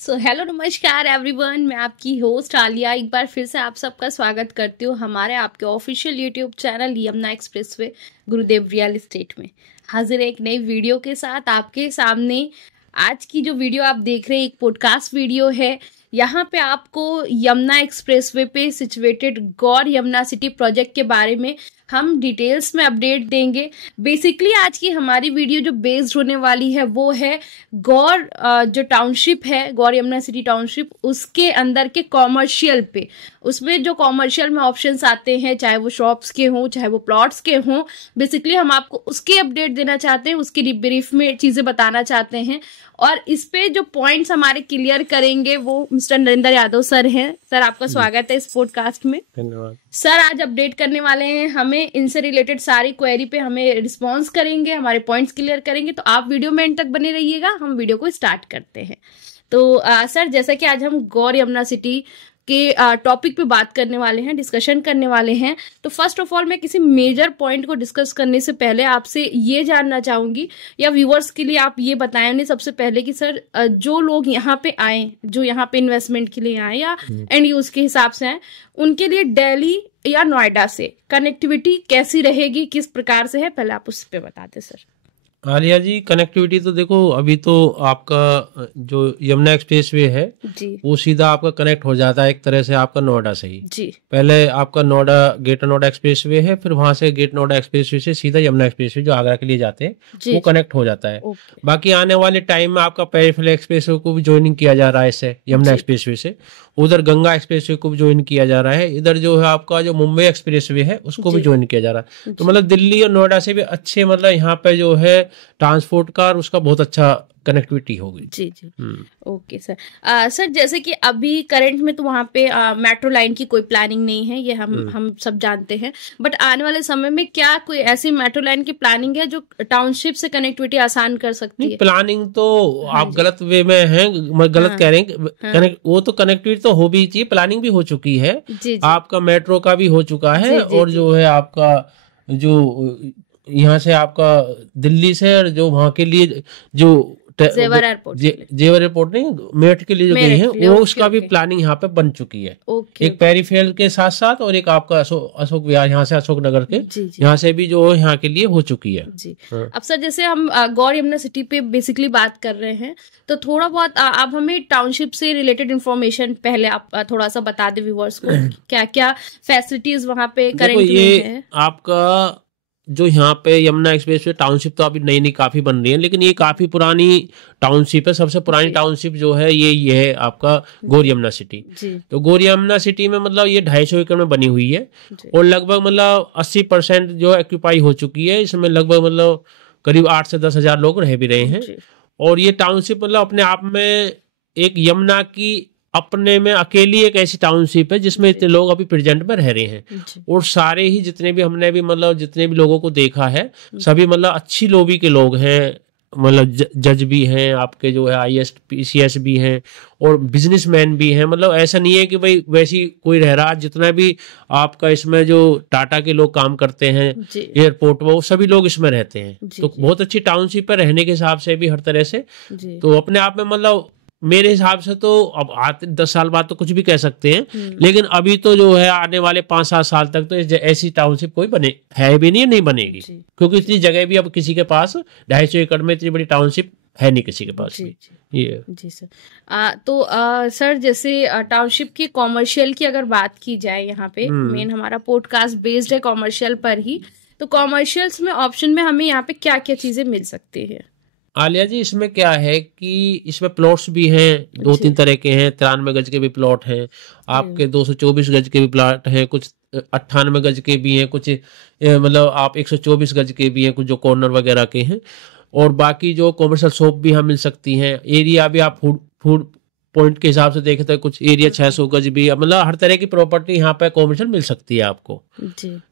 Hello नमस्कार everyone, मैं आपकी होस्ट आलिया एक बार फिर से आप सबका स्वागत करती हूँ हमारे आपके official YouTube channel Yamuna expressway गुरुदेव रियल एस्टेट में। हाजिर एक नई वीडियो के साथ आपके सामने। आज की जो वीडियो आप देख रहे हैं एक पॉडकास्ट वीडियो है। यहाँ पे आपको यमुना एक्सप्रेसवे पे सिचुएटेड गौर यमुना सिटी प्रोजेक्ट के बारे में हम डिटेल्स में अपडेट देंगे। बेसिकली आज की हमारी वीडियो जो बेस्ड होने वाली है वो है गौर जो टाउनशिप है, गौर यमुना सिटी टाउनशिप, उसके अंदर के कॉमर्शियल पे। उसमें जो कॉमर्शियल में ऑप्शंस आते हैं, चाहे वो शॉप्स के हों चाहे वो प्लॉट्स के हों, बेसिकली हम आपको उसकी अपडेट देना चाहते हैं, उसकी ब्रीफ में चीज़ें बताना चाहते हैं। और इस पे जो पॉइंट्स हमारे क्लियर करेंगे वो मिस्टर नरेंद्र यादव सर हैं। सर, आपका स्वागत है इस पॉडकास्ट में। धन्यवाद सर। आज अपडेट करने वाले हैं, हमें इनसे रिलेटेड सारी क्वेरी पे हमें रिस्पॉन्स करेंगे, हमारे पॉइंट्स क्लियर करेंगे। तो आप वीडियो में एंड तक बने रहिएगा। हम वीडियो को स्टार्ट करते हैं। तो सर, जैसा कि आज हम गौर यमुना सिटी के टॉपिक पे बात करने वाले हैं, डिस्कशन करने वाले हैं, तो फर्स्ट ऑफ ऑल मैं किसी मेजर पॉइंट को डिस्कस करने से पहले आपसे ये जानना चाहूंगी, या व्यूअर्स के लिए आप ये बताएं उन्हें सबसे पहले कि सर जो लोग यहाँ पे आए, जो यहाँ पे इन्वेस्टमेंट के लिए आए या एंड यूज के हिसाब से आए, उनके लिए दिल्ली या नोएडा से कनेक्टिविटी कैसी रहेगी, किस प्रकार से है, पहले आप उस पे बता दें सर। आलिया जी, कनेक्टिविटी तो देखो, अभी तो आपका जो यमुना एक्सप्रेसवे है जी, वो सीधा आपका कनेक्ट हो जाता है एक तरह से आपका नोएडा से ही जी। पहले आपका नोएडा ग्रेटर नोएडा एक्सप्रेसवे है, फिर वहां से ग्रेटर नोएडा एक्सप्रेसवे से सीधा यमुना एक्सप्रेसवे जो आगरा के लिए जाते हैं वो कनेक्ट हो जाता है। बाकी आने वाले टाइम में आपका पेरिफेरल एक्सप्रेसवे को भी ज्वाइनिंग किया जा रहा है इससे, यमुना एक्सप्रेसवे से। उधर गंगा एक्सप्रेसवे को भी ज्वाइन किया जा रहा है। इधर जो है आपका जो मुंबई एक्सप्रेसवे है उसको भी ज्वाइन किया जा रहा है। तो मतलब दिल्ली और नोएडा से भी अच्छे, मतलब यहाँ पे जो है ट्रांसपोर्ट का और उसका बहुत अच्छा कनेक्टिविटी होगी। जी जी। Okay sir. सर, जैसे कि अभी करंट में तो वहाँ पे मेट्रो लाइन की कोई प्लानिंग नहीं है, ये हम सब जानते हैं। बट आने वाले समय में क्या कोई ऐसी मेट्रो लाइन की प्लानिंग है जो टाउनशिप से कनेक्टिविटी आसान कर सकती है? प्लानिंग तो आप गलत वे में हैं, गलत कह रहे हैं। वो तो कनेक्टिविटी तो हो भी चाहिए, प्लानिंग भी हो चुकी है। आपका मेट्रो का भी हो चुका है और जो है आपका जो यहाँ से आपका दिल्ली से जो वहां के लिए जो जेवर एयरपोर्ट नहीं, मेरठ के लिए जो गई है वो, उसका भी प्लानिंग यहाँ पे बन चुकी है। एक पेरिफेरल के साथ साथ और एक आपका अशोक विहार, यहाँ से अशोक नगर के यहाँ से भी जो यहाँ के लिए हो चुकी है। जी। अब सर, जैसे हम गौर यमुना सिटी पे बेसिकली बात कर रहे हैं, तो थोड़ा बहुत आप हमें टाउनशिप से रिलेटेड इंफॉर्मेशन पहले आप थोड़ा सा बता दें व्यूअर्स को, क्या क्या फैसिलिटीज वहाँ पे करेंट में है। आपका जो यहाँ पे यमुना एक्सप्रेसवे टाउनशिप तो अभी नई नई काफी बन रही है, लेकिन ये काफी पुरानी टाउनशिप है। सबसे पुरानी टाउनशिप जो है ये है आपका गौर यमुना सिटी। तो गौर यमुना सिटी में मतलब ये 250 एकड़ में बनी हुई है और लगभग मतलब 80% जो एक्यूपाई हो चुकी है। इसमें लगभग मतलब करीब 8 से 10 हजार लोग रह भी रहे हैं। और ये टाउनशिप मतलब अपने आप में एक यमुना की अपने में अकेली एक ऐसी टाउनशिप है जिसमें इतने लोग अभी प्रेजेंट में रह रहे हैं। और सारे ही जितने भी हमने भी मतलब जितने भी लोगों को देखा है, सभी मतलब अच्छी लोबी के लोग हैं। मतलब जज भी हैं आपके, जो है IAS PCS भी हैं और बिजनेसमैन भी हैं। मतलब ऐसा नहीं है कि भाई वैसी कोई रह रहा। जितना भी आपका इसमें जो टाटा के लोग काम करते हैं एयरपोर्ट, वो सभी लोग इसमें रहते हैं। तो बहुत अच्छी टाउनशिप है रहने के हिसाब से भी, हर तरह से। तो अपने आप में मतलब मेरे हिसाब से तो अब आते 10 साल बाद तो कुछ भी कह सकते हैं, लेकिन अभी तो जो है आने वाले 5-7 साल तक तो ऐसी टाउनशिप कोई बने है भी नहीं बनेगी, क्योंकि इतनी जगह भी अब किसी के पास 250 एकड़ में इतनी बड़ी टाउनशिप है नहीं किसी के पास भी। ये जी सर। तो सर, जैसे टाउनशिप की कॉमर्शियल की अगर बात की जाए, यहाँ पे मेन हमारा पॉडकास्ट बेस्ड है कॉमर्शियल पर ही, तो कॉमर्शियल्स में ऑप्शन में हमें यहाँ पे क्या क्या चीजें मिल सकती है? आलिया जी, इसमें क्या है कि इसमें प्लॉट्स भी हैं, 2-3 तरह के हैं। 93 गज के भी प्लॉट हैं आपके, 224 गज के भी प्लॉट हैं, कुछ 98 गज के भी हैं, कुछ मतलब आप 124 गज के भी हैं, कुछ जो कॉर्नर वगैरह के हैं। और बाकी जो कॉमर्शियल शॉप भी हम मिल सकती हैं। एरिया भी आप फूड पॉइंट के हिसाब से देखे तो कुछ एरिया 600 गज भी, मतलब हर तरह की प्रॉपर्टी यहाँ पे कॉमर्शियल मिल सकती है आपको।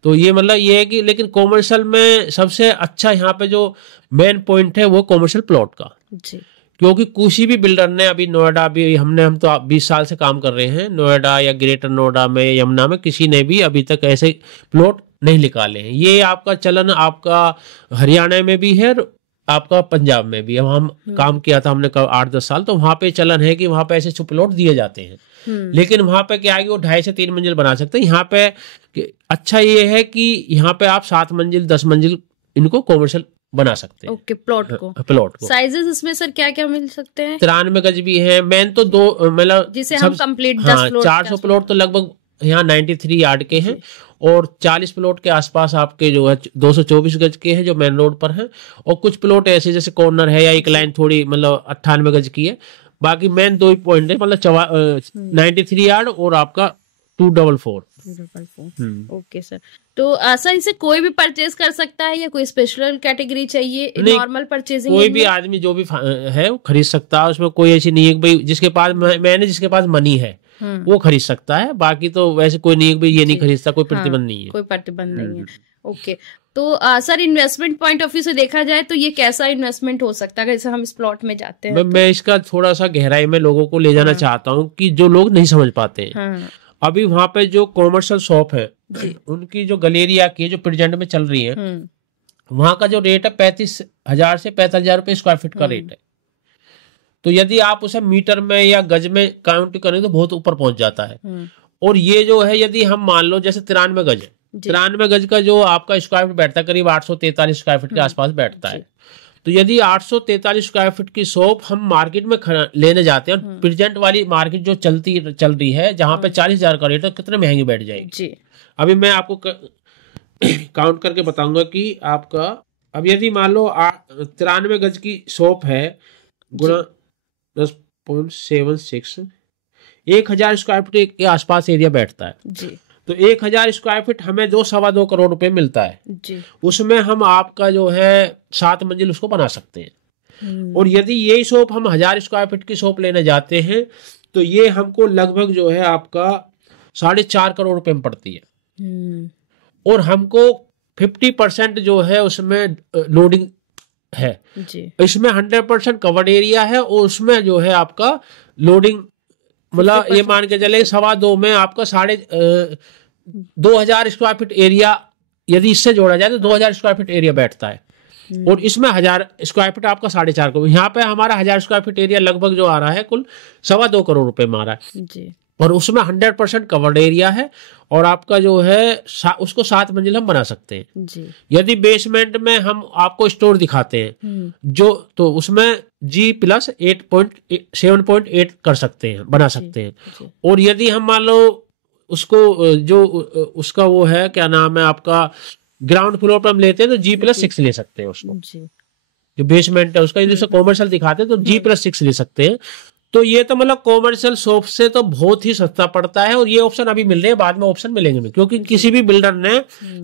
तो ये मतलब ये है कि, लेकिन कॉमर्शियल में सबसे अच्छा यहाँ पे जो मेन पॉइंट है वो कॉमर्शियल प्लॉट का। क्योंकि किसी भी बिल्डर ने अभी नोएडा भी हम तो 20 साल से काम कर रहे हैं, नोएडा या ग्रेटर नोएडा में, यमुना में, किसी ने भी अभी तक ऐसे प्लॉट नहीं निकाले हैं। ये आपका चलन आपका हरियाणा में भी है आपका पंजाब में भी हम काम किया था हमने 8-10 साल, तो वहां पे चलन है कि वहां पे ऐसे प्लॉट दिए जाते हैं, लेकिन वहां पे क्या है कि वो 2.5 से 3 मंजिल बना सकते हैं। यहाँ पे अच्छा ये है कि यहाँ पे आप 7 मंजिल 10 मंजिल इनको कॉमर्शियल बना सकते हैं। ओके, प्लॉट को साइजेस इसमें सर क्या क्या मिल सकते हैं? 93 गज भी है, मेन तो 2 मतलब जिसे हम कंप्लीट 10 फ्लोर 400 प्लॉट तो लगभग यहाँ 93 यार्ड के हैं, और 40 प्लॉट के आसपास आपके जो है 224 गज के हैं जो मेन रोड पर हैं, और कुछ प्लॉट ऐसे जैसे कॉर्नर है या एक लाइन थोड़ी मतलब 98 गज की है। बाकी मेन 2 ही पॉइंट है, मतलब 93 यार्ड और आपका 244। ओके सर, तो सर इसे कोई भी परचेज कर सकता है या कोई स्पेशल कैटेगरी चाहिए? नॉर्मल परचेजिंग कोई भी आदमी जो भी है वो खरीद सकता है, उसमें कोई ऐसी नहीं है कि भाई जिसके पास मनी है वो खरीद सकता है, बाकी तो वैसे कोई नहीं है भाई ये नहीं खरीद सकता, कोई प्रतिबंध नहीं है, कोई प्रतिबंध नहीं है। ओके, तो sir investment point of view से देखा जाए तो ये कैसा इन्वेस्टमेंट हो सकता है जैसे हम इस प्लॉट में जाते हैं? मैं इसका थोड़ा सा गहराई में लोगों को ले जाना चाहता हूँ कि जो लोग नहीं समझ पाते हैं। अभी वहां पे जो कॉमर्शियल शॉप है उनकी जो गैलेरिया की जो प्रेजेंट में चल रही है, वहां का जो रेट है 35,000 से 45,000 रुपए स्क्वायर फीट का रेट है। तो यदि आप उसे मीटर में या गज में काउंट करें तो बहुत ऊपर पहुंच जाता है। और ये जो है यदि हम मान लो जैसे 93 गज है, 93 गज का जो आपका स्क्वायर फीट बैठता है करीब 843 स्क्वायर फीट के आसपास बैठता है। तो यदि 843 स्क्वायर फीट की शॉप हम मार्केट में लेने जाते हैं, प्रेजेंट वाली मार्केट जो चल रही है जहां पे 40,000 का रेट है, कितने महंगी बैठ जाएगी। अभी मैं आपको काउंट करके बताऊंगा कि आपका अब यदि मान लो 93 गज की शॉप है गुणा 10.76, 1,000 स्क्वायर फीट के आसपास एरिया बैठता है जी। तो 1,000 स्क्वायर फीट हमें 2-2.25 करोड़ रुपए मिलता है जी। उसमें हम आपका जो है 7 मंजिल उसको बना सकते हैं। और यदि यही शॉप हम 1,000 स्क्वायर फीट की शॉप लेने जाते हैं तो ये हमको लगभग जो है आपका 4.5 करोड़ रुपए में पड़ती है। और हमको 50% जो है उसमें लोडिंग है जी। इसमें 100% कवर्ड एरिया है, और उसमें जो है आपका लोडिंग मतलब ये मान के चले 2.25 में आपका 2,500 स्क्वायर फीट एरिया यदि इससे जोड़ा जाए तो 2,000 स्क्वायर फीट एरिया बैठता है। और इसमें 1,000 स्क्वायर फीट आपका 4.5 करोड़, यहाँ पे हमारा 1,000 स्क्वायर फीट एरिया लगभग जो आ रहा है कुल 2.25 करोड़ रुपए में आ रहा है जी। और उसमें 100% कवर्ड एरिया है, और आपका जो है उसको 7 मंजिल हम बना सकते हैं जी। यदि बेसमेंट में हम आपको स्टोर दिखाते हैं जो, तो उसमें G+ 7.8 कर सकते हैं, बना सकते हैं। और यदि हम मान लो उसको जो उसका वो है क्या नाम है आपका ग्राउंड फ्लोर पर हम लेते हैं तो G+6 ले सकते हैं उसको जी। जो बेसमेंट है उसका यदि उसे कॉमर्शियल दिखाते हैं तो G+6 ले सकते हैं। तो ये तो मतलब कॉमर्शियल शॉप से तो बहुत ही सस्ता पड़ता है, और ये ऑप्शन अभी मिल रहे हैं, बाद में ऑप्शन मिलेंगे नहीं, क्योंकि किसी भी बिल्डर ने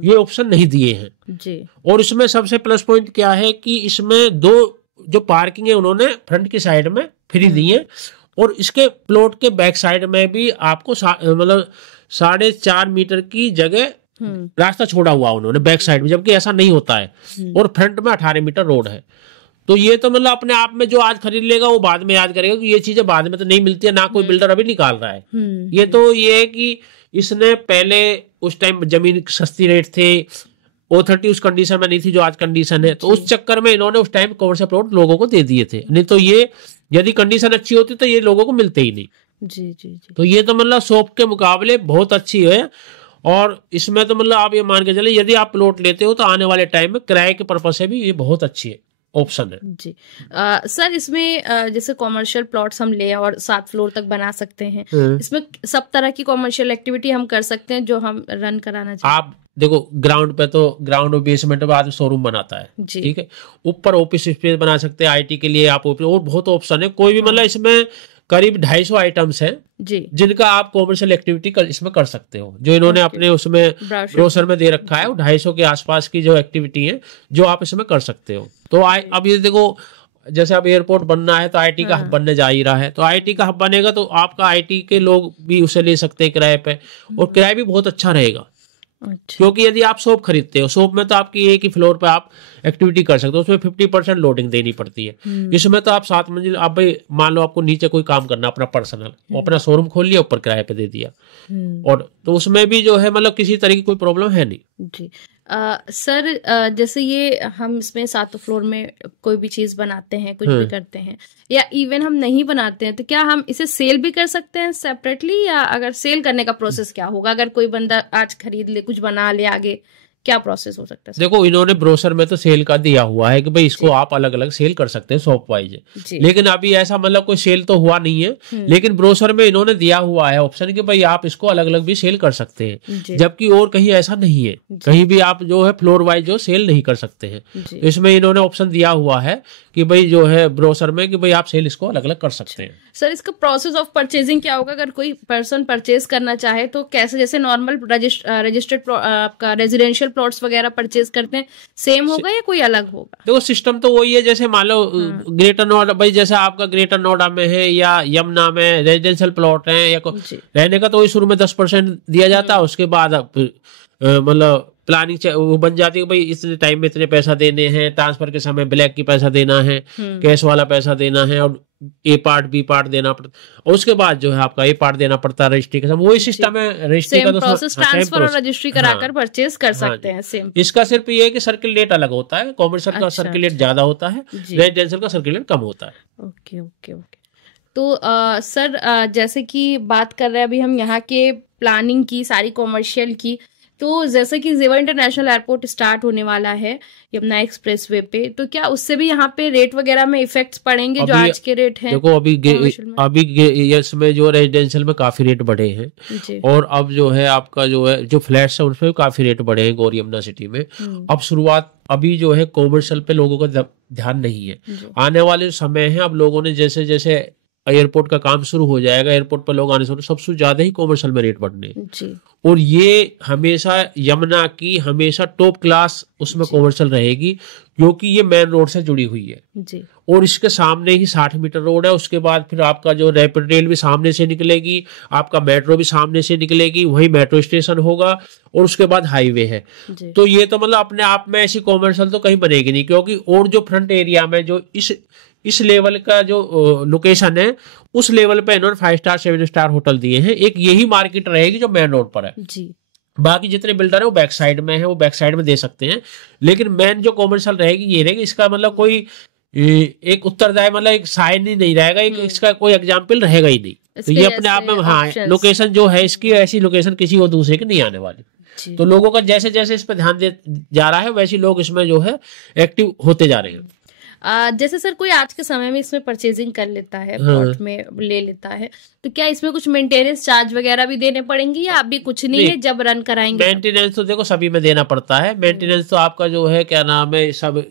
ये ऑप्शन नहीं दिए हैं जी। और इसमें सबसे प्लस पॉइंट क्या है कि इसमें 2 जो पार्किंग है उन्होंने फ्रंट की साइड में फ्री दी है, और इसके प्लॉट के बैक साइड में भी आपको मतलब 4.5 मीटर की जगह रास्ता छोड़ा हुआ उन्होंने बैक साइड में, जबकि ऐसा नहीं होता है। और फ्रंट में 18 मीटर रोड है। तो ये तो मतलब अपने आप में जो आज खरीद लेगा वो बाद में याद करेगा कि ये चीजें बाद में तो नहीं मिलती है, ना कोई बिल्डर अभी निकाल रहा है। ये तो ये है कि इसने पहले उस टाइम जमीन सस्ती रेट थे, O30 उस कंडीशन में नहीं थी जो आज कंडीशन है, तो उस चक्कर में इन्होंने उस टाइम कॉमर्शियल प्लॉट लोगों को दे दिए थे, नहीं तो ये यदि कंडीशन अच्छी होती तो ये लोगों को मिलते ही नहीं जी जी जी। तो ये तो मतलब शॉप के मुकाबले बहुत अच्छी है, और इसमें तो मतलब आप ये मान के चले यदि आप प्लॉट लेते हो तो आने वाले टाइम में किराए के पर्पज से भी ये बहुत अच्छी है ऑप्शन है जी। सर इसमें जैसे कॉमर्शियल प्लॉट्स हम ले और 7 फ्लोर तक बना सकते हैं, इसमें सब तरह की कॉमर्शियल एक्टिविटी हम कर सकते हैं जो हम रन कराना चाहते हैं। आप देखो ग्राउंड पे तो ग्राउंड और बेसमेंट पे आदमी शोरूम बनाता है ठीक है, ऊपर ऑफिस स्पेस बना सकते हैं, IT के लिए आप ऑफिस, और बहुत ऑप्शन है। कोई भी मतलब इसमें करीब 250 आइटम्स हैं जी, जिनका आप कॉमर्शियल एक्टिविटी इसमें कर सकते हो, जो इन्होंने अपने उसमें ब्रोशर में दे रखा है। 250 के आसपास की जो एक्टिविटी है जो आप इसमें कर सकते हो। तो अब ये देखो जैसे अब एयरपोर्ट बनना है तो IT का हब बनने जा ही रहा है, तो IT का हब बनेगा तो आपका IT के लोग भी उसे ले सकते हैं किराए पे, और किराया भी बहुत अच्छा रहेगा। अच्छा। क्योंकि यदि आप शॉप खरीदते हो, शॉप में तो आपकी एक ही फ्लोर पे आप एक्टिविटी कर सकते हो, उसमें 50% लोडिंग देनी पड़ती है। इसमें तो आप 7 मंजिल, आप भाई मान लो आपको नीचे कोई काम करना अपना पर्सनल, वो अपना शोरूम खोल लिया, ऊपर किराए पे दे दिया, और तो उसमें भी जो है मतलब किसी तरह की कोई प्रॉब्लम है नहीं जी। सर जैसे ये हम इसमें 7 फ्लोर में कोई भी चीज बनाते हैं, कुछ भी करते हैं, या इवन हम नहीं बनाते हैं, तो क्या हम इसे सेल भी कर सकते हैं सेपरेटली, या अगर सेल करने का प्रोसेस क्या होगा? अगर कोई बंदा आज खरीद ले, कुछ बना ले, आगे क्या प्रोसेस हो सकता है? देखो, इन्होंने ब्रोशर में तो सेल का दिया हुआ है कि भाई इसको आप अलग अलग सेल कर सकते हैं शॉप वाइज, लेकिन अभी ऐसा मतलब कोई सेल तो हुआ नहीं है। लेकिन ब्रोशर में इन्होंने दिया हुआ है ऑप्शन कि भाई आप इसको अलग अलग भी सेल कर सकते हैं, जबकि और कहीं ऐसा नहीं है, कहीं भी आप जो है फ्लोर वाइज जो सेल नहीं कर सकते हैं। तो इसमें इन्होंने ऑप्शन दिया हुआ है कि भाई जो है ब्रोशर में कि भाई आप सेल इसको अलग अलग कर सकते हैं। सर इसका प्रोसेस ऑफ परचेजिंग क्या होगा? अगर कोई पर्सन परचेज करना चाहे तो कैसे, जैसे नॉर्मल रजिस्टर्ड आपका रेजिडेंशियल प्लॉट्स वगैरह परचेज करते हैं, सेम होगा या कोई अलग होगा? देखो, सिस्टम तो वही है। जैसे मान लो ग्रेटर नोएडा, भाई जैसे आपका ग्रेटर नोएडा में है या यमुना में रेजिडेंशियल प्लॉट है या रहने का, तो वही शुरू में 10% दिया जाता है। उसके बाद मतलब प्लानिंग वो बन जाती है, भाई इतने टाइम में इतने पैसा देने हैं, ट्रांसफर के समय ब्लैक की पैसा देना है, कैश वाला पैसा देना है, और ए पार्ट बी पार्ट देना पड़ता, और उसके बाद जो है आपका ए पार्ट देना पड़ता है रजिस्ट्री के समय। वही सिस्टम है रजिस्ट्री का, तो प्रोसेस ट्रांसफर और रजिस्ट्री कराकर परचेज कर सकते हैं सेम। इसका सिर्फ ये है कि सर्किल रेट अलग होता है, कॉमर्शियल का सर्किल रेट ज्यादा होता है, रेजिडेंशियल का सर्किल रेट कम होता है। Okay okay okay. तो सर जैसे कि बात कर रहे हैं अभी हम यहाँ के प्लानिंग की, सारी कॉमर्शियल की, तो जैसे कि जेवर इंटरनेशनल एयरपोर्ट स्टार्ट होने वाला है यमुना एक्सप्रेसवे पे, तो क्या उससे भी यहाँ पे रेट वगैरह में इफेक्ट्स पड़ेंगे जो आज के रेट हैं? देखो, अभी इसमें जो रेजिडेंशियल में काफी रेट बढ़े हैं, और अब जो है आपका जो है जो फ्लैट्स है उसमें काफी रेट बढ़े हैं गौर यमुना सिटी में। अब शुरुआत अभी जो है कॉमर्शियल पे लोगों का ध्यान नहीं है। आने वाले समय है, अब लोगों ने जैसे जैसे एयरपोर्ट का काम शुरू हो जाएगा, एयरपोर्ट पर लोग आने से सबसे ज्यादा ही कॉमर्शियल में रेट बढ़ने, और ये हमेशा यमुना की हमेशा टॉप क्लास उसमें कॉमर्शियल रहेगी, क्योंकि ये मेन रोड से जुड़ी हुई है जी। और इसके सामने ही 60 मीटर रोड है। उसके बाद फिर आपका जो रैपिड रेल भी सामने से निकलेगी, आपका मेट्रो भी सामने से निकलेगी, वही मेट्रो स्टेशन होगा, और उसके बाद हाईवे है। तो ये तो मतलब अपने आप में ऐसी कॉमर्शियल तो कहीं बनेगी नहीं, क्योंकि और जो फ्रंट एरिया में जो इस लेवल का जो लोकेशन है, उस लेवल पे इन्होंने 5 स्टार 7 स्टार होटल दिए हैं। एक यही मार्केट रहेगी जो मेन रोड पर है जी। बाकी जितने बिल्डर है वो बैक साइड में है, वो बैक साइड में दे सकते हैं, लेकिन मेन जो कॉमर्शियल रहेगी ये रहेगी। इसका मतलब कोई एक उत्तरदायी मतलब एक साइन ही नहीं रहेगा, एक इसका कोई एग्जाम्पल रहेगा ही नहीं। तो ये अपने आप में हाँ, लोकेशन जो है इसकी ऐसी लोकेशन किसी और दूसरे की नहीं आने वाली। तो लोगों का जैसे जैसे इस पर ध्यान दे जा रहा है, वैसे लोग इसमें जो है एक्टिव होते जा रहे हैं। जैसे सर कोई आज के समय में इसमें परचेजिंग कर लेता है, प्लॉट में ले लेता है, तो क्या इसमें कुछ मेंटेनेंस चार्ज वगैरह भी देने पड़ेंगे, या अभी कुछ नहीं है, जब रन कराएंगे? मेंटेनेंस तो देखो सभी में देना पड़ता है। मेंटेनेंस तो आपका जो है क्या नाम है, सब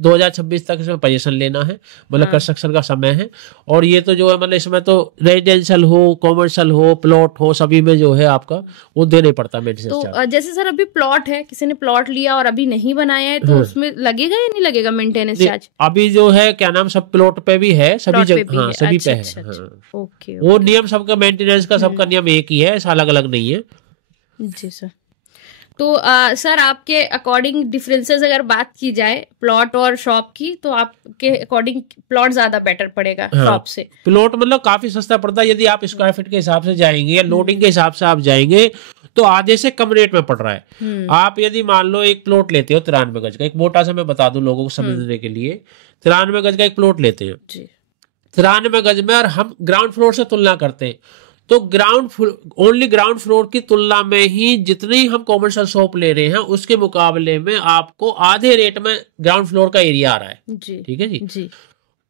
2026 तक इसमें पोजीशन लेना है, मतलब कंस्ट्रक्शन का समय है। और ये तो जो है मतलब इसमें तो रेजिडेंशियल हो, कॉमर्शियल हो, प्लॉट हो, सभी में जो है आपका वो देना पड़ता है मेंटेनेंस चार्ज। तो जैसे सर अभी प्लॉट है, किसी ने प्लॉट लिया और अभी नहीं बनाया है, तो उसमें लगेगा या नहीं लगेगा मेंटेनेंस चार्ज? अभी जो है क्या नाम सब प्लॉट पे भी है, सभी जगह हाँ, सभी पे है। ओके, वो नियम सबका मेंटेनेंस का सबका नियम एक ही है, ऐसा अलग अलग नहीं है जी सर। तो सर आपके अकॉर्डिंग डिफरेंसेस अगर बात की जाए प्लॉट और शॉप की, तो आपके अकॉर्डिंग प्लॉट ज्यादा बेटर पड़ेगा शॉप से? प्लॉट मतलब काफी सस्ता पड़ता है, यदि आप स्क्वायर फीट के हिसाब से जाएंगे या लोडिंग के हिसाब से आप जाएंगे तो आधे से कम रेट में पड़ रहा है। आप यदि मान लो एक प्लॉट लेते हो 93 गज का, एक मोटा सा मैं बता दूं लोगों को समझने के लिए, 93 गज का एक प्लॉट लेते हैं, 93 गज में, और हम ग्राउंड फ्लोर से तुलना करते हैं, तो ओनली ग्राउंड फ्लोर की तुलना में ही जितनी हम कॉमर्शियल शॉप ले रहे हैं उसके मुकाबले में आपको आधे रेट में ग्राउंड फ्लोर का एरिया आ रहा है जी। ठीक है जी।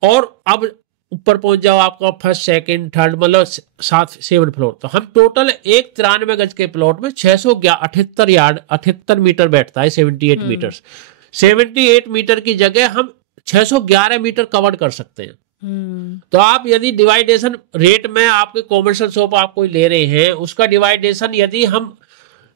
और अब ऊपर पहुंच जाओ आपका फर्स्ट सेकंड थर्ड मतलब 7 फ्लोर, तो हम टोटल एक 93 गज के प्लॉट में 678 मीटर बैठता है, 78 मीटर। 78 मीटर की जगह हम 611 मीटर कवर कर सकते हैं। तो आप यदि डिवाइडेशन रेट में आपके कॉमर्शियल शॉप आप कोई ले रहे हैं, उसका डिवाइडेशन यदि हम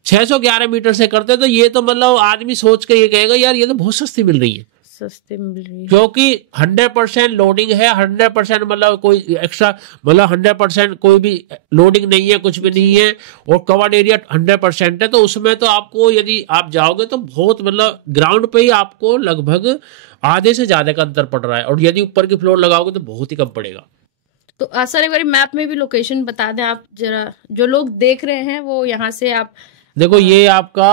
611 मीटर से करते हैं, तो ये तो मतलब आदमी सोच के ये कहेगा यार ये तो बहुत सस्ती मिल रही है, सस्ती मिल रही है, क्योंकि 100% लोडिंग है, 100% मतलब कोई एक्स्ट्रा मतलब 100% कोई भी लोडिंग नहीं है, कुछ भी नहीं है, और कवर्ड एरिया 100% है। तो उसमें तो आपको यदि आप जाओगे तो बहुत मतलब ग्राउंड पे ही आपको लगभग आधे से ज्यादा का अंतर पड़ रहा है, और यदि ऊपर की फ्लोर लगाओगे तो बहुत ही कम पड़ेगा। तो सर एक बार मैप में भी लोकेशन बता दें आप जरा, जो लोग देख रहे हैं वो यहाँ से आप देखो ये आपका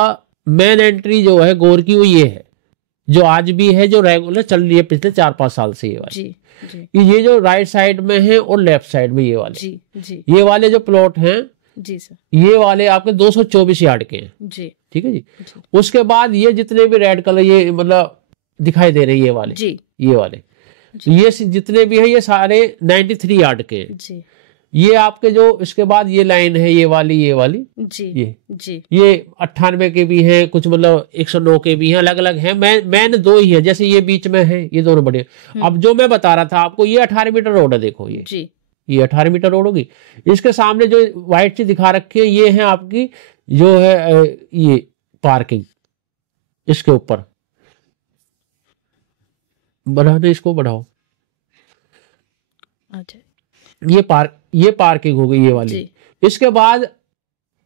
मेन एंट्री जो है गौर की वो ये है, जो आज भी है, जो रेगुलर चल रही है पिछले 4-5 साल से ये वाली। जी। ये जो राइट साइड में है और लेफ्ट साइड में ये वाले, जी। ये वाले जो प्लॉट हैं जी सर, ये वाले आपके 224 यार्ड के हैं जी। ठीक है जी। उसके बाद ये जितने भी रेड कलर ये मतलब दिखाई दे रहे हैं ये वाले जी, ये वाले जी। ये जितने भी हैं ये सारे 93 यार्ड के हैं जी। ये आपके जो इसके बाद ये लाइन है ये वाली जी, ये 98 के भी हैं, कुछ मतलब 109 के भी हैं, अलग अलग हैं। मैंने 2 ही है, जैसे ये बीच में है, ये दोनों बड़े। अब जो मैं बता रहा था आपको, ये 18 मीटर रोड है, देखो ये जी, ये 18 मीटर रोड होगी। इसके सामने जो व्हाइट चीज दिखा रखी है ये है आपकी जो है ये पार्किंग, इसके ऊपर बढ़ाने, इसको बढ़ाओ। अच्छा, ये पार्किंग हो गई ये वाली। इसके बाद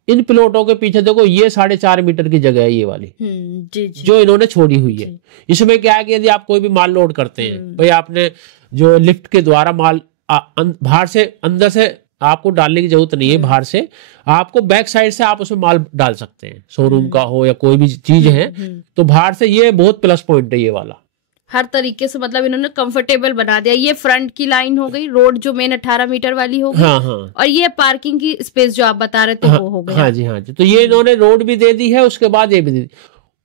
इन प्लॉटों के पीछे देखो ये 4.5 मीटर की जगह है ये वाली जी, जो इन्होंने छोड़ी हुई है। इसमें क्या है कि यदि आप कोई भी माल लोड करते हैं, भाई आपने जो लिफ्ट के द्वारा माल बाहर से, अंदर से आपको डालने की जरूरत नहीं है, बाहर से आपको बैक साइड से आप उसमें माल डाल सकते हैं, शोरूम का हो या कोई भी चीज है, तो बाहर से ये बहुत प्लस पॉइंट है ये वाला। हर तरीके से मतलब इन्होंने कंफर्टेबल बना दिया। ये फ्रंट की लाइन हो गई, रोड जो मेन 18 मीटर वाली हो गई, हाँ। और ये पार्किंग की स्पेस जो आप बता रहे थे वो हो गई। हाँ जी, हाँ जी। तो ये इन्होंने रोड भी दे दी है, उसके बाद ये भी दे दी।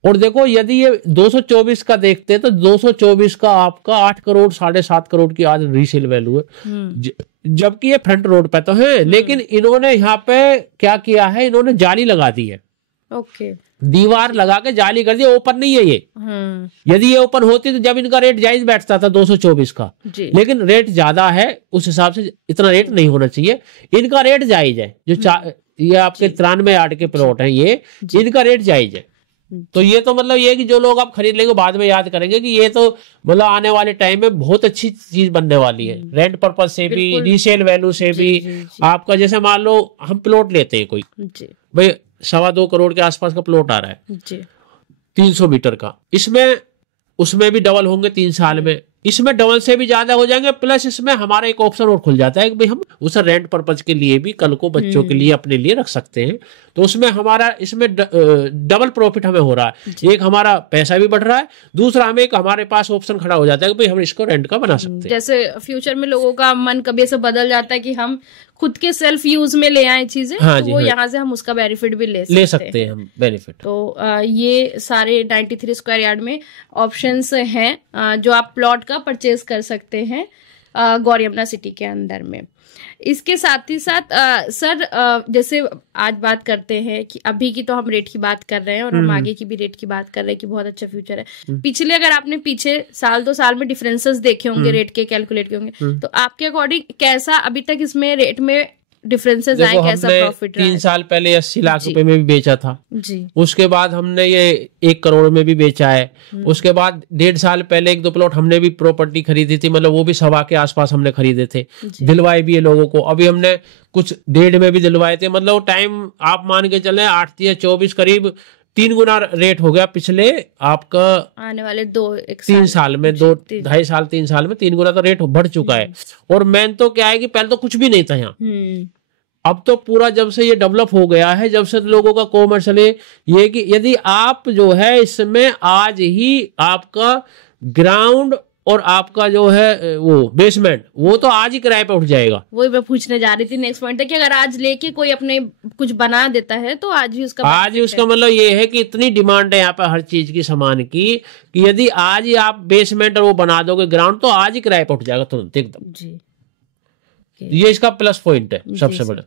और देखो यदि ये 224 का देखते हैं तो 224 का आपका 8 करोड़ 7.5 करोड़ की आज रीसेल वैल्यू है, जबकि ये फ्रंट रोड पे तो है। लेकिन इन्होंने यहाँ पे क्या किया है, इन्होंने जाली लगा दी है। ओके, दीवार लगा के जाली कर दी, ओपन नहीं है ये। यदि ये ओपन होती तो जब इनका रेट जायज बैठता था 224 का, लेकिन रेट ज्यादा है, उस हिसाब से इतना रेट नहीं होना चाहिए। इनका रेट जायज है, जो ये आपके 93 यार्ड के प्लॉट हैं, ये इनका रेट जायज है। तो ये तो मतलब ये कि जो लोग आप खरीद लेंगे बाद में याद करेंगे कि ये तो मतलब आने वाले टाइम में बहुत अच्छी चीज बनने वाली है, रेंट पर्पज से भी, रीसेल वैल्यू से भी। आपका जैसे मान लो हम प्लॉट लेते हैं कोई, भाई 2.25 करोड़ के आसपास का प्लॉट आ रहा है 300 मीटर का, इसमें उसमें भी डबल होंगे 3 साल में, इसमें डबल से भी ज्यादा हो जाएंगे। प्लस इसमें हमारा एक ऑप्शन और खुल जाता है कि भाई हम उसे रेंट पर्पज के लिए भी कल को बच्चों के लिए अपने लिए रख सकते हैं। तो उसमें हमारा इसमें डबल प्रॉफिट हमें हो रहा है। एक हमारा पैसा भी बढ़ रहा है, दूसरा हमें एक हमारे पास ऑप्शन खड़ा हो जाता है कि भाई हम इसको रेंट का बना सकते हैं। जैसे फ्यूचर में लोगों का मन कभी ऐसे बदल जाता है कि हम खुद के सेल्फ यूज में ले आए चीजें, हाँ तो वो यहाँ से हम उसका बेनिफिट भी ले सकते हैं हम बेनिफिट। तो ये सारे 93 स्क्वायर यार्ड में ऑप्शंस हैं जो आप प्लॉट का परचेज कर सकते हैं गौर यमुना सिटी के अंदर में। इसके साथ ही साथ सर जैसे आज बात करते हैं कि अभी की तो हम रेट की बात कर रहे हैं और हम आगे की भी रेट की बात कर रहे हैं कि बहुत अच्छा फ्यूचर है। पिछले अगर आपने पीछे 1-2 साल में डिफरेंसेस देखे होंगे, रेट के कैलकुलेट किए होंगे, तो आपके अकॉर्डिंग कैसा अभी तक इसमें रेट में डिफरेंसेस आए, कैसा प्रॉफिट रहा? 3 साल पहले 80 लाख रुपए में भी बेचा था जी। उसके बाद हमने ये 1 करोड़ में भी बेचा है। उसके बाद 1.5 साल पहले 1-2 प्लॉट हमने भी प्रॉपर्टी खरीदी थी, मतलब वो भी 1.25 के आसपास हमने खरीदे थे, दिलवाए भी है लोगों को। अभी हमने कुछ 1.5 में भी दिलवाए थे। मतलब टाइम आप मान के चले 8 या 24 करीब 3 गुना रेट हो गया पिछले आपका आने वाले 2-3 साल में, 2-2.5 साल 3 साल में 3 गुना तो रेट बढ़ चुका है। और मेन तो क्या है कि पहले तो कुछ भी नहीं था यहाँ, अब तो पूरा जब से ये डेवलप हो गया है, जब से लोगों का कॉमर्शियल ये कि यदि आप जो है इसमें आज ही आपका ग्राउंड और आपका जो है वो बेसमेंट वो तो आज ही किराए पे उठ जाएगा। वही मैं पूछने जा रही थी, नेक्स्ट पॉइंट था कि अगर आज लेके कोई अपने कुछ बना देता है तो आज ही उसका मतलब ये है कि इतनी डिमांड है यहाँ पे हर चीज की, सामान की, कि यदि आज ही आप बेसमेंट और वो बना दोगे ग्राउंड तो आज ही किराए पे उठ जाएगा तुरंत एकदम जी। ये इसका प्लस पॉइंट है सबसे बड़ा।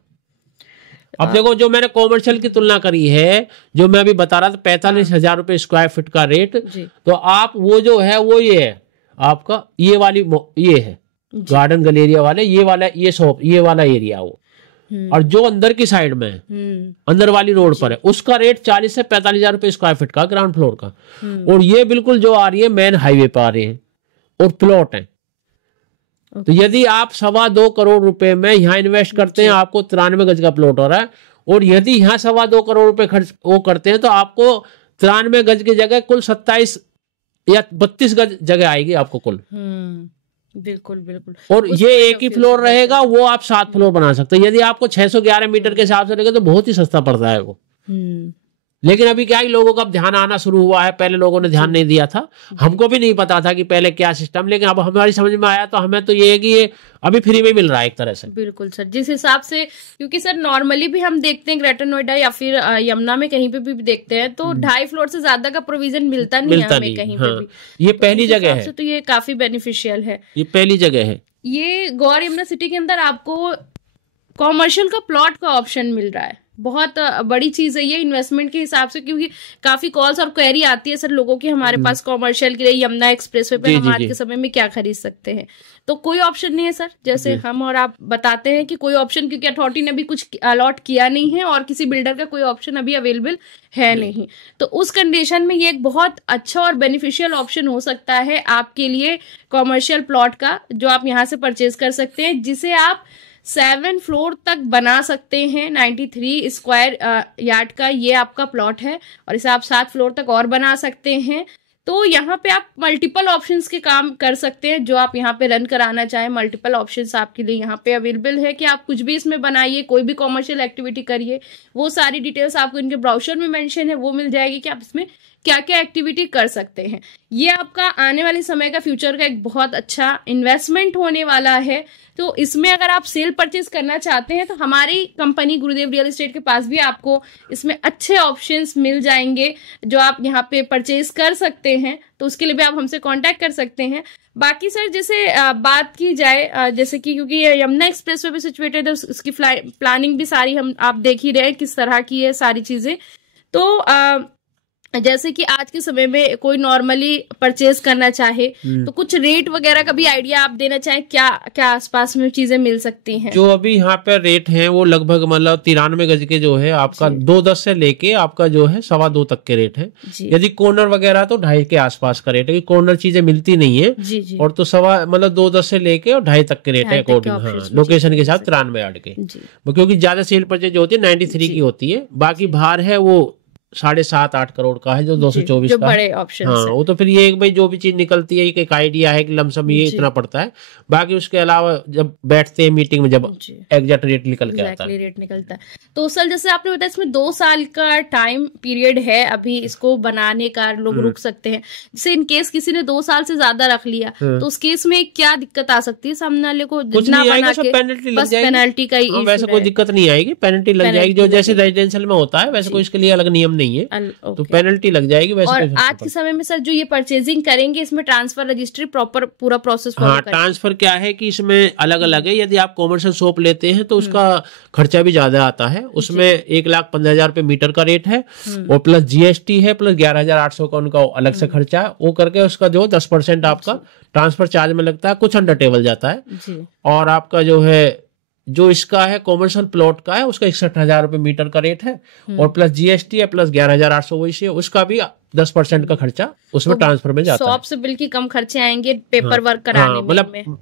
अब देखो जो मैंने कॉमर्शियल की तुलना करी है, जो मैं अभी बता रहा था 45,000 रुपए स्क्वायर फीट का रेट, तो आप वो जो है वो ये है आपका ये वाली ये है गार्डन गैलेरिया वाले, ये वाला ये शॉप, ये वाला एरिया वो, और जो अंदर की साइड में है अंदर वाली रोड पर है उसका रेट 40 से 45,000 रुपए स्क्वायर फीट का ग्राउंड फ्लोर का। और ये बिल्कुल जो आ रही है मेन हाईवे पर आ रहे हैं और प्लॉट है। तो यदि आप 2.25 करोड़ रुपए में यहाँ इन्वेस्ट करते हैं, आपको 93 गज का प्लॉट हो रहा है, और यदि यहाँ 2.25 करोड़ रुपए खर्च वो करते हैं तो आपको 93 गज की जगह कुल 27 या 32 गज जगह आएगी आपको कुल। बिल्कुल बिल्कुल। और ये एक ही फ्लोर रहेगा, वो आप 7 फ्लोर बना सकते हैं। यदि आपको 611 मीटर के हिसाब से रहेगा तो बहुत ही सस्ता पड़ता है वो। लेकिन अभी क्या है, लोगों का अब ध्यान आना शुरू हुआ है, पहले लोगों ने ध्यान नहीं दिया था, हमको भी नहीं पता था कि पहले क्या सिस्टम, लेकिन अब हमारी समझ में आया, तो हमें तो ये है कि ये अभी फ्री में मिल रहा है एक तरह से। बिल्कुल सर, जिस हिसाब से, क्योंकि सर नॉर्मली भी हम देखते हैं ग्रेटर नोएडा या फिर यमुना में कहीं पे भी देखते हैं तो 2.5 फ्लोर से ज्यादा का प्रोविजन मिलता नहीं है हमें कहीं पे भी। ये पहली जगह है, तो ये काफी बेनिफिशियल है, ये पहली जगह है। ये गौर यमुना सिटी के अंदर आपको कॉमर्शियल का प्लॉट का ऑप्शन मिल रहा है, बहुत बड़ी चीज है ये इन्वेस्टमेंट के हिसाब से, क्योंकि काफी कॉल्स और क्वेरी आती है सर लोगों की हमारे पास कॉमर्शियल के लिए यमुना एक्सप्रेसवे पे हम आज के समय में क्या खरीद सकते हैं। तो कोई ऑप्शन नहीं है सर, जैसे हम और आप बताते हैं कि कोई ऑप्शन, क्योंकि अथॉरिटी ने अभी कुछ अलॉट किया नहीं है और किसी बिल्डर का कोई ऑप्शन अभी अवेलेबल है नहीं, तो उस कंडीशन में ये एक बहुत अच्छा और बेनिफिशियल ऑप्शन हो सकता है आपके लिए कॉमर्शियल प्लॉट का, जो आप यहाँ से परचेज कर सकते हैं, जिसे आप 7 फ्लोर तक बना सकते हैं। 93 स्क्वायर यार्ड का ये आपका प्लॉट है और इसे आप 7 फ्लोर तक और बना सकते हैं। तो यहाँ पे आप मल्टीपल ऑप्शंस के काम कर सकते हैं, जो आप यहाँ पे रन कराना चाहें, मल्टीपल ऑप्शंस आपके लिए यहाँ पे अवेलेबल है कि आप कुछ भी इसमें बनाइए, कोई भी कॉमर्शियल एक्टिविटी करिए, वो सारी डिटेल्स आपको इनके ब्राउचर में मेंशन है, वो मिल जाएगी कि आप इसमें क्या क्या एक्टिविटी कर सकते हैं। ये आपका आने वाले समय का फ्यूचर का एक बहुत अच्छा इन्वेस्टमेंट होने वाला है। तो इसमें अगर आप सेल परचेज करना चाहते हैं तो हमारी कंपनी गुरुदेव रियल एस्टेट के पास भी आपको इसमें अच्छे ऑप्शंस मिल जाएंगे, जो आप यहाँ पे परचेज कर सकते हैं। तो उसके लिए भी आप हमसे कांटेक्ट कर सकते हैं। बाकी सर जैसे बात की जाए, जैसे कि क्योंकि ये यमुना एक्सप्रेसवे पे सिचुएटेड है, उसकी प्लानिंग भी सारी हम आप देख ही रहे हैं किस तरह की है सारी चीजें। तो जैसे कि आज के समय में कोई नॉर्मली परचेज करना चाहे तो कुछ रेट वगैरह का भी आइडिया आप देना चाहें, क्या क्या आसपास में चीजें मिल सकती हैं? जो अभी यहाँ पे रेट हैं वो लगभग मतलब 93 गज के जो है आपका 2.10 से लेके आपका जो है 2.25 तक के रेट है। यदि कॉर्नर वगैरह तो 2.5 के आसपास का रेट है, कॉर्नर चीजें मिलती नहीं है। जी। और तो 2.10 से लेके और 2.5 तक के रेट है अकॉर्डिंग, हाँ, लोकेशन के साथ 93 यार्ड के, क्योंकि ज्यादा सेल परचेज जो होती है 93 की होती है। बाकी बाहर है वो 7.5-8 करोड़ का है, जो 224 का बड़े ऑप्शन। हाँ, वो तो फिर ये एक भाई जो भी चीज निकलती है एक आइडिया है कि लमसम ये इतना पड़ता है। बाकी उसके अलावा जब बैठते हैं मीटिंग में जब एग्जैक्ट रेट निकल के आता है, रेट निकलता है। तो सर जैसे आपने बताया इसमें 2 साल का टाइम पीरियड है, अभी इसको बनाने का लोग रुक सकते हैं। जैसे इन केस किसी ने 2 साल से ज्यादा रख लिया तो उस केस में क्या दिक्कत आ सकती है? सामने वाले को जितना बना के बस पेनल्टी का ही, वैसे कोई दिक्कत नहीं आएगी, पेनल्टी लग जाएगी, जो जैसे रेजिडेंशियल में होता है वैसे कोई इसके लिए अलग नियम नहीं है, तो पेनल्टी लग जाएगी। वैसे और आज के समय में सर जो ये परचेजिंग करेंगे इसमें ट्रांसफर रजिस्ट्री प्रॉपर पूरा प्रोसेस फॉलो करेंगे। ट्रांसफर क्या है कि इसमें अलग अलग है। यदि आप कॉमर्शियल शॉप लेते हैं तो उसका खर्चा भी ज्यादा आता है, उसमें 1,15,000 रुपए मीटर का रेट है और प्लस GST है, प्लस 11,800 का उनका अलग से खर्चा है। वो करके उसका जो 10% आपका ट्रांसफर चार्ज में लगता है, कुछ अंडर टेबल जाता है। और आपका जो है जो इसका है कॉमर्शियल प्लॉट का है उसका 61,000 रुपए मीटर का रेट है और प्लस GST है, प्लस 11,800 वही से उसका भी 10% का खर्चा उसमें ट्रांसफर में जाता है। शॉप से बिल की कम खर्चे आएंगे पेपर वर्क कराने में, मतलब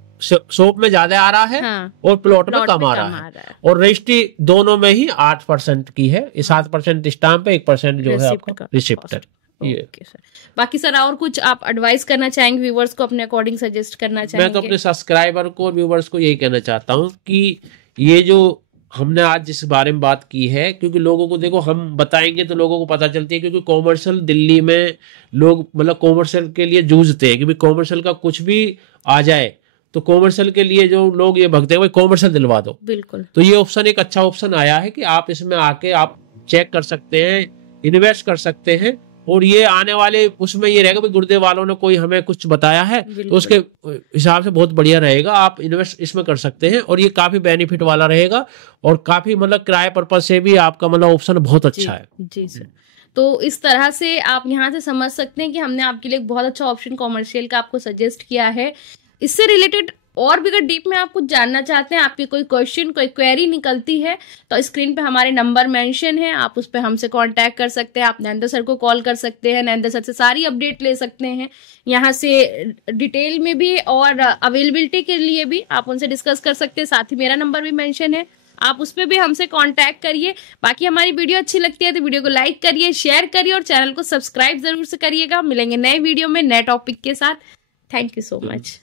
शॉप में ज्यादा आ रहा है और प्लॉट में कम आ रहा है। और रजिस्ट्री दोनों में ही 8% की है, 7% स्टाम्प है, 1% जो है आपका रिसिप्ट है। सर बाकी सर और कुछ आप एडवाइस करना चाहेंगे व्यूवर्स को, अपने अकॉर्डिंग सजेस्ट करना चाहेंगे? मैं तो अपने सब्सक्राइबर को और व्यूवर्स को यही कहना चाहता हूँ कि ये जो हमने आज जिस बारे में बात की है, क्योंकि लोगों को देखो हम बताएंगे तो लोगों को पता चलती है, क्योंकि कॉमर्शियल दिल्ली में लोग मतलब कॉमर्शियल के लिए जूझते हैं, क्योंकि कॉमर्शियल का कुछ भी आ जाए तो कॉमर्शियल के लिए जो लोग ये भगते हैं भाई कॉमर्शियल दिलवा दो। बिल्कुल, तो ये ऑप्शन एक अच्छा ऑप्शन आया है कि आप इसमें आके आप चेक कर सकते हैं, इन्वेस्ट कर सकते हैं। और ये आने वाले उसमें ये रहेगा भाई गुरुदेव वालों ने कोई हमें कुछ बताया है तो उसके हिसाब से बहुत बढ़िया रहेगा, आप इन्वेस्ट इसमें कर सकते हैं और ये काफी बेनिफिट वाला रहेगा और काफी मतलब किराए पर्पज से भी आपका मतलब ऑप्शन बहुत अच्छा है। जी सर, तो इस तरह से आप यहाँ से समझ सकते हैं कि हमने आपके लिए बहुत अच्छा ऑप्शन कॉमर्शियल का आपको सजेस्ट किया है। इससे रिलेटेड और भी अगर डीप में आप कुछ जानना चाहते हैं, आपकी कोई क्वेश्चन कोई क्वेरी निकलती है तो स्क्रीन पे हमारे नंबर मेंशन है, आप उस पर हमसे कांटेक्ट कर सकते हैं। आप नरेंद्र सर को कॉल कर सकते हैं, नरेंद्र सर से सारी अपडेट ले सकते हैं यहाँ से डिटेल में भी, और अवेलेबिलिटी के लिए भी आप उनसे डिस्कस कर सकते हैं। साथ ही मेरा नंबर भी मेंशन है, आप उस पर भी हमसे कांटेक्ट करिए। बाकी हमारी वीडियो अच्छी लगती है तो वीडियो को लाइक करिए, शेयर करिए और चैनल को सब्सक्राइब जरूर से करिएगा। मिलेंगे नए वीडियो में नए टॉपिक के साथ। Thank you so much.